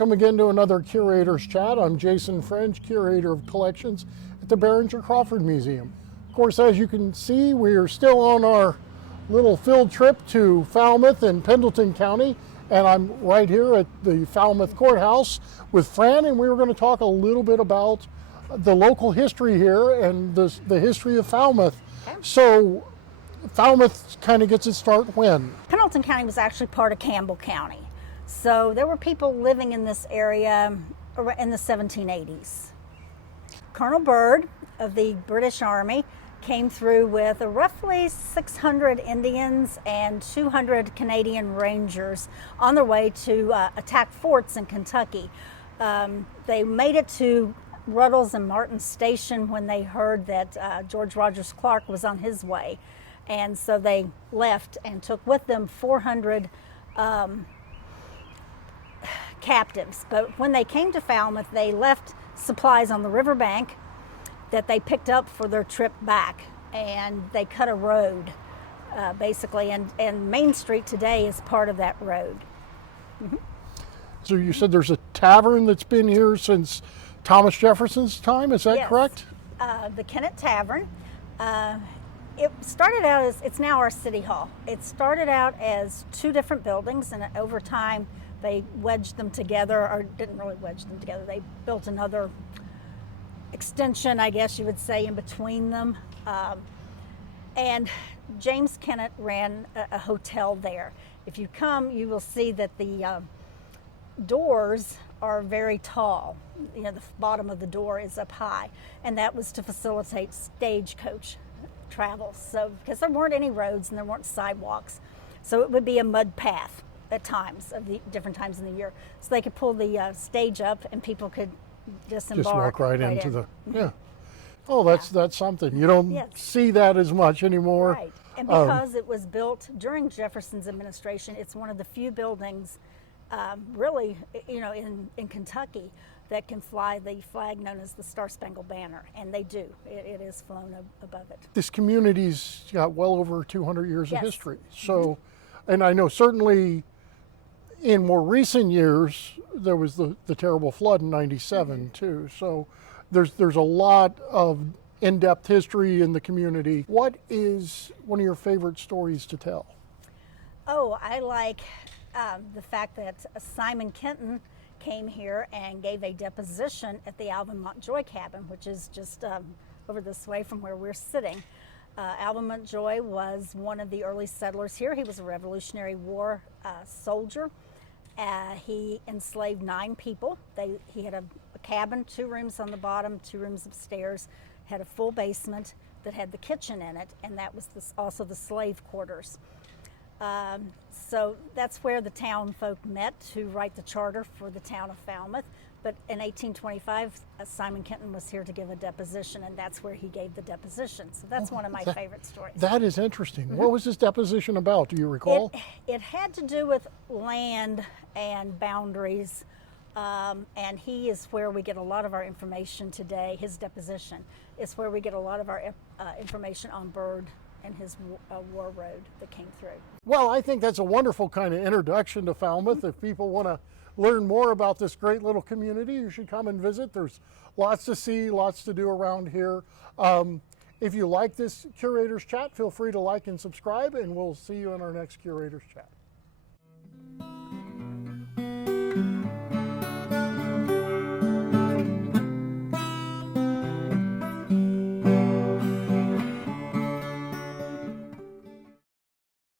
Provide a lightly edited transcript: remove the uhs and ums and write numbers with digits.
Welcome again to another Curator's Chat. I'm Jason French, Curator of Collections at the Behringer-Crawford Museum. Of course, as you can see, we are still on our little field trip to Falmouth in Pendleton County, and I'm right here at the Falmouth Courthouse with Fran, and we were going to talk a little bit about the local history here and the history of Falmouth. Okay. So, Falmouth kind of gets its start when? Pendleton County was actually part of Campbell County. So there were people living in this area in the 1780s. Colonel Byrd of the British Army came through with roughly 600 Indians and 200 Canadian Rangers on their way to attack forts in Kentucky. They made it to Ruddles and Martin Station when they heard that George Rogers Clark was on his way. And so they left and took with them 400 captives. But when they came to Falmouth, they left supplies on the riverbank that they picked up for their trip back. And they cut a road, basically. And Main Street today is part of that road. Mm-hmm. So you said there's a tavern that's been here since Thomas Jefferson's time, is that Yes. correct? The Kennett Tavern. It started out as, it's now our city hall. It started out as two different buildings, and over time they wedged them together, or didn't really wedge them together. They built another extension, I guess you would say, in between them. And James Kennett ran a hotel there. If you come, you will see that the doors are very tall. You know, the bottom of the door is up high, and that was to facilitate stagecoach travel. So, because there weren't any roads and there weren't sidewalks, so it would be a mud path at times of the different times in the year. So they could pull the stage up, and people could disembark. Just walk right into in. the, yeah. Oh, that's something. You don't Yes. see that as much anymore. Right, and because it was built during Jefferson's administration, it's one of the few buildings, really, you know, in Kentucky that can fly the flag known as the Star-Spangled Banner, and they do. It is flown above it. This community's got well over 200 years Yes. of history. So, and I know certainly in more recent years, there was the terrible flood in '97 too. So there's a lot of in-depth history in the community. What is one of your favorite stories to tell? Oh, I like the fact that Simon Kenton came here and gave a deposition at the Alvin Montjoy cabin, which is just over this way from where we're sitting. Alvin Montjoy was one of the early settlers here. He was a Revolutionary War soldier. He enslaved 9 people. He had a cabin, 2 rooms on the bottom, 2 rooms upstairs, had a full basement that had the kitchen in it, and that was also the slave quarters. So that's where the town folk met to write the charter for the town of Falmouth. But in 1825, Simon Kenton was here to give a deposition, and that's where he gave the deposition. So that's one of my favorite stories. That is interesting. What was this deposition about? Do you recall? It had to do with land and boundaries, and he is where we get a lot of our information today. His deposition is where we get a lot of our information on Byrd and his war road that came through. Well, I think that's a wonderful kind of introduction to Falmouth. If people want to learn more about this great little community, you should come and visit. There's lots to see, lots to do around here. If you like this Curator's Chat, feel free to like and subscribe, and we'll see you in our next Curator's Chat.